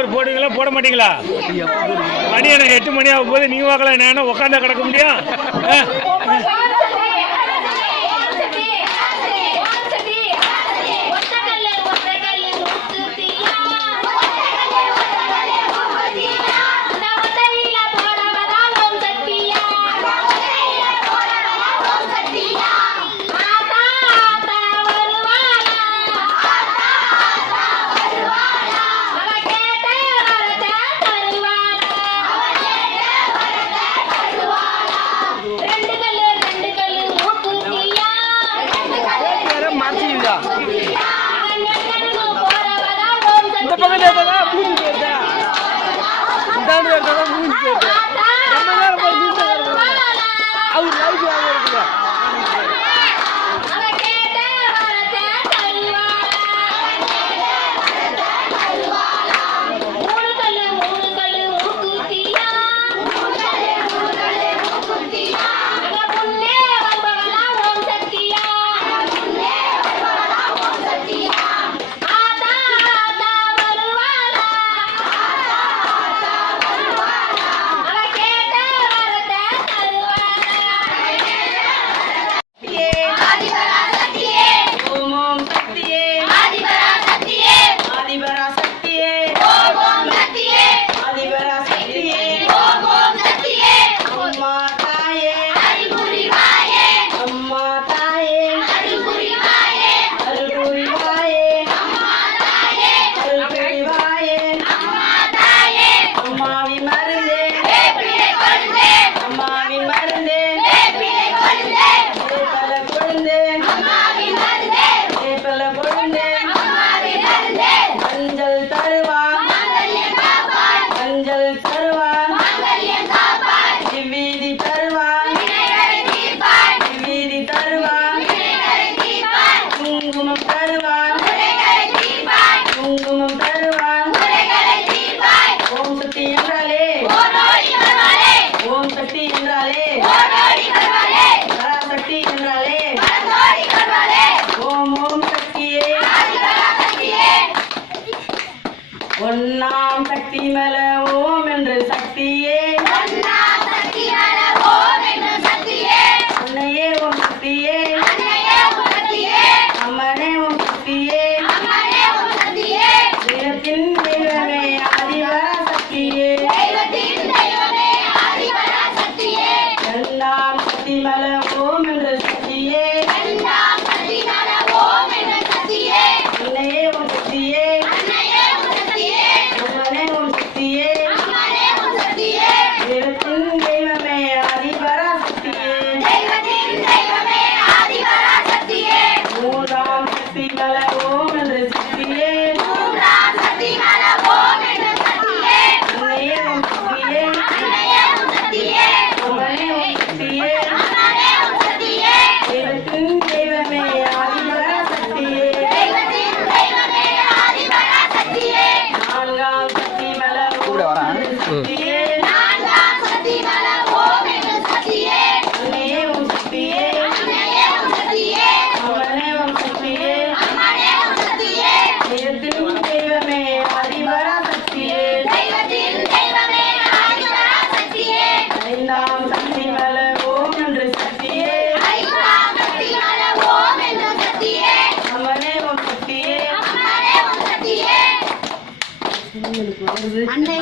ஒரு போடுவீங்களா போட மாட்டீங்களா? மணி எனக்கு எட்டு மணி ஆகும் போது நீ வாக்கலாம் என்ன உட்காந்தா கிடக்க முடியும்? malheur ஐந்தாம் சக்தி மல ஓம் என்று சக்தியே. ஐந்தாம்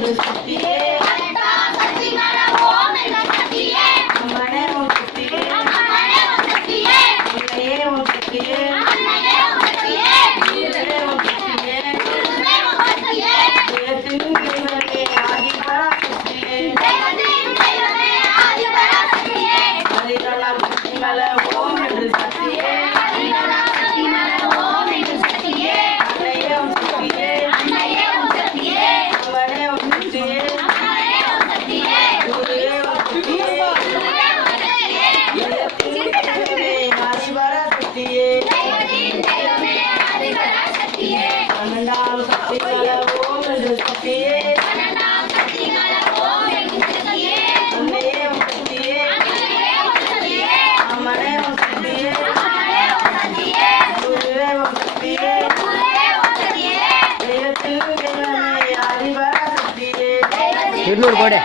Mr. PA. எட்நூறு போடு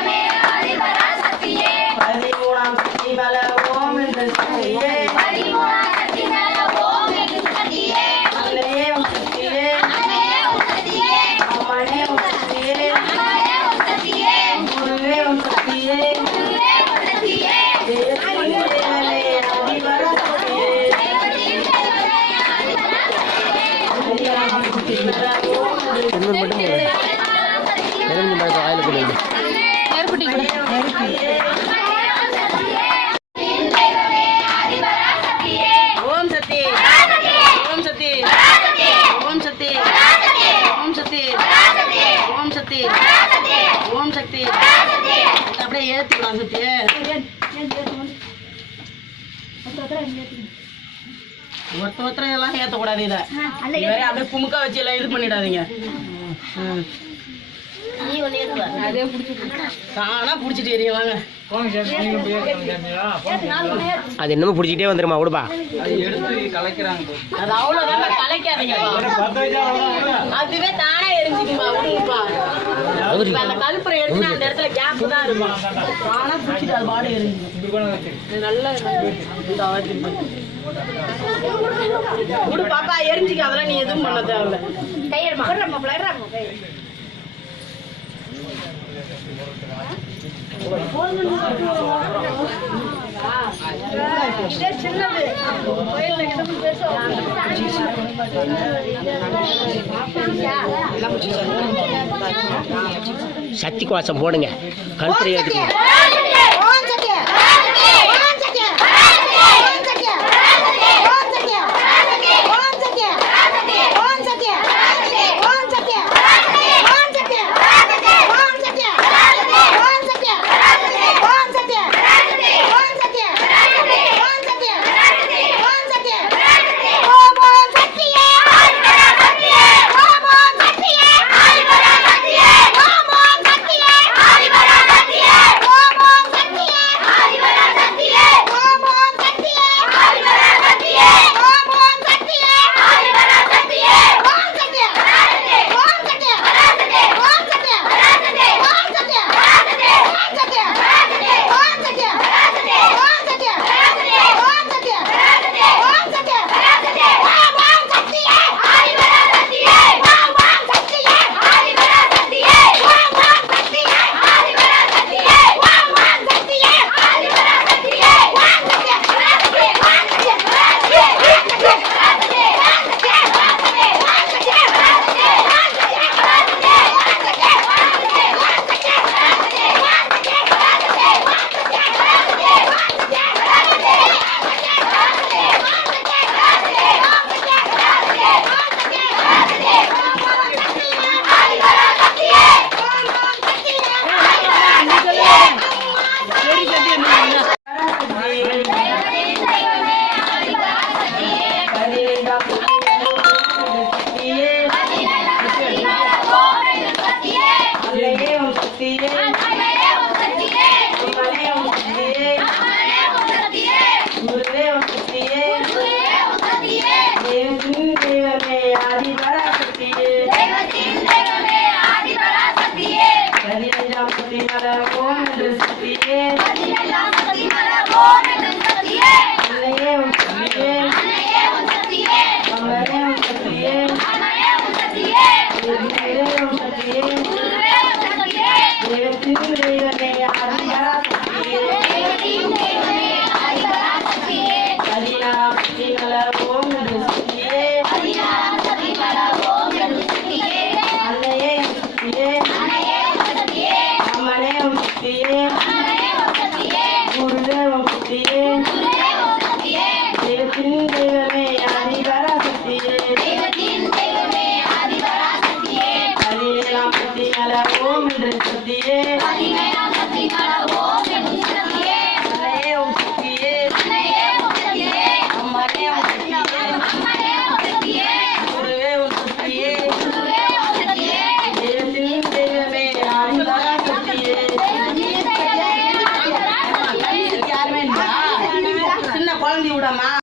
இன்னொரு மட்டும் வச்சு எல்லாம் இது பண்ணிடாதீங்க. அது என்னமோ புடிச்சிட்டே வந்துருமா விடுப்பா அது அவ்வளவுதான் அதுவே தானே எரிஞ்சுக்குமா விடுப்பா அந்த கல்புரை எடுத்து அந்த இடத்துல கேப் தான் இருக்கும். ஆனா குடு பாப்பா எரிஞ்சிக்க அதெல்லாம் நீ எதுவும் பண்ண தேவையில்ல. சக்தி கோஷம் போடுங்க. கழுத்து எடுத்துக்கோங்க.